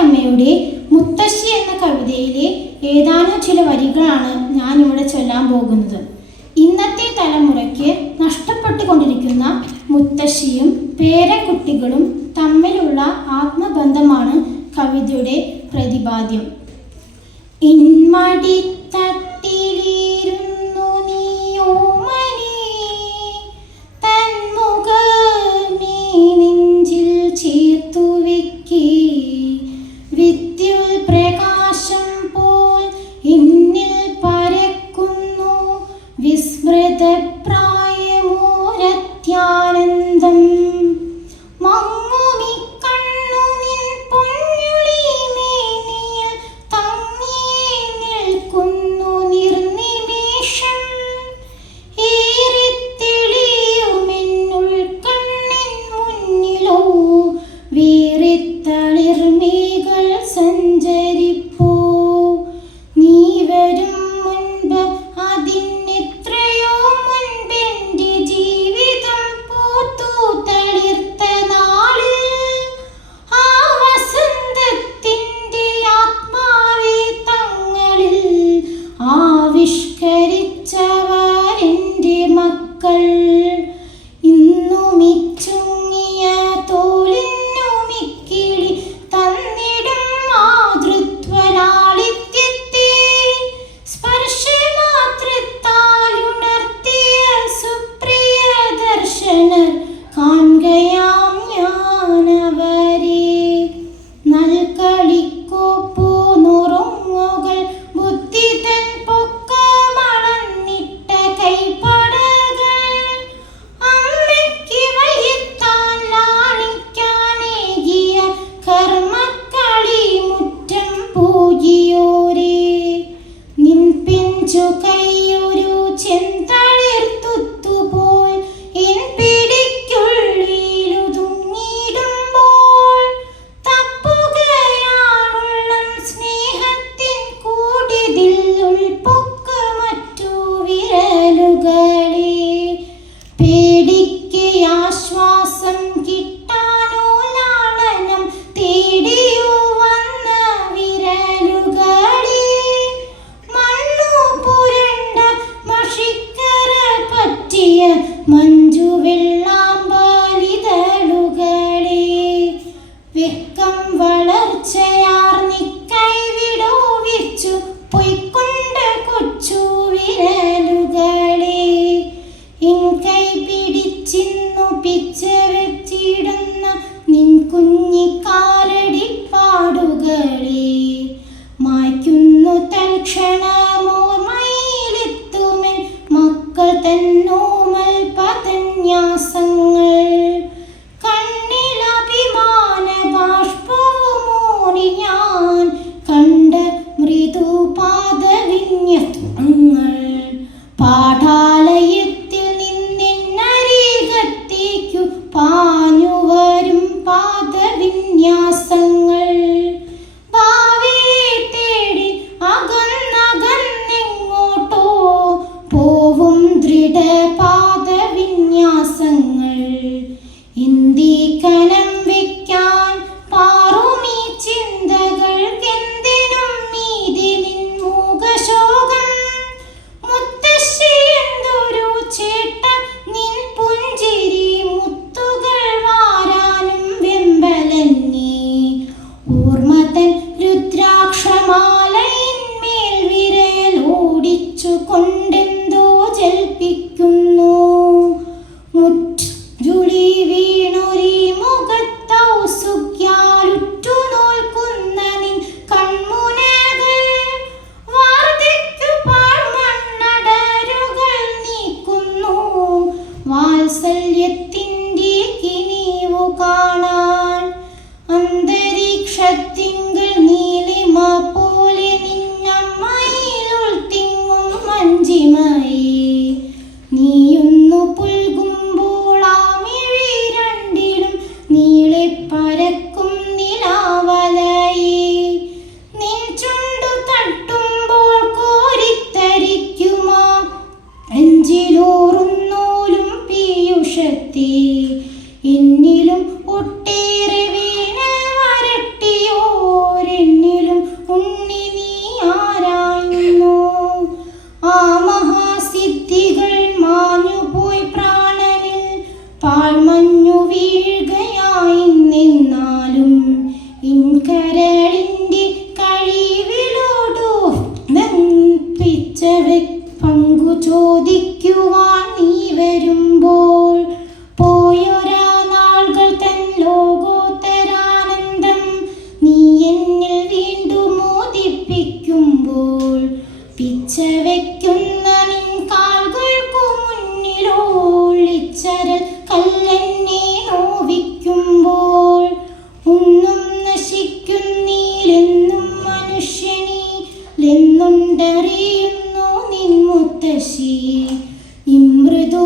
അമ്മയുടെ മുത്തശ്ശി എന്ന കവിതയിലെ ഏതാനും ചില വരികളാണ് ഞാൻ ഇവിടെ ചൊല്ലാൻ പോകുന്നത്. ഇന്നത്തെ തലമുറയ്ക്ക് നഷ്ടപ്പെട്ടുകൊണ്ടിരിക്കുന്ന മുത്തശ്ശിയും പേരക്കുട്ടികളും തമ്മിലുള്ള ആത്മബന്ധമാണ് കവിതയുടെ പ്രതിപാദ്യം. ഇൻമടി തത്ത மக்கள் juga. മഞ്ഞ വിന്യാസം വീഴ്ത്തി എന്നിലും ഒട്ടേറെ വീണ വരട്ടിയോരെന്നിലും ഉണ്ണി നീ ആരായുന്നു? ആ മഹാസിദ്ധികൾ മാഞ്ഞുപോയി പ്രാണനിൽ. പാഴ്മഞ്ഞു വീഴുകയായി നിന്നാലും ഇൻകരേ കല്ലെന്നെ നോവിക്കുമ്പോൾ ഒന്നും നശിക്കുന്നീലെന്നും മനുഷ്യനിലെന്നുണ്ടറിയുന്നു നിൻ മുത്തശ്ശി. ഇമൃദു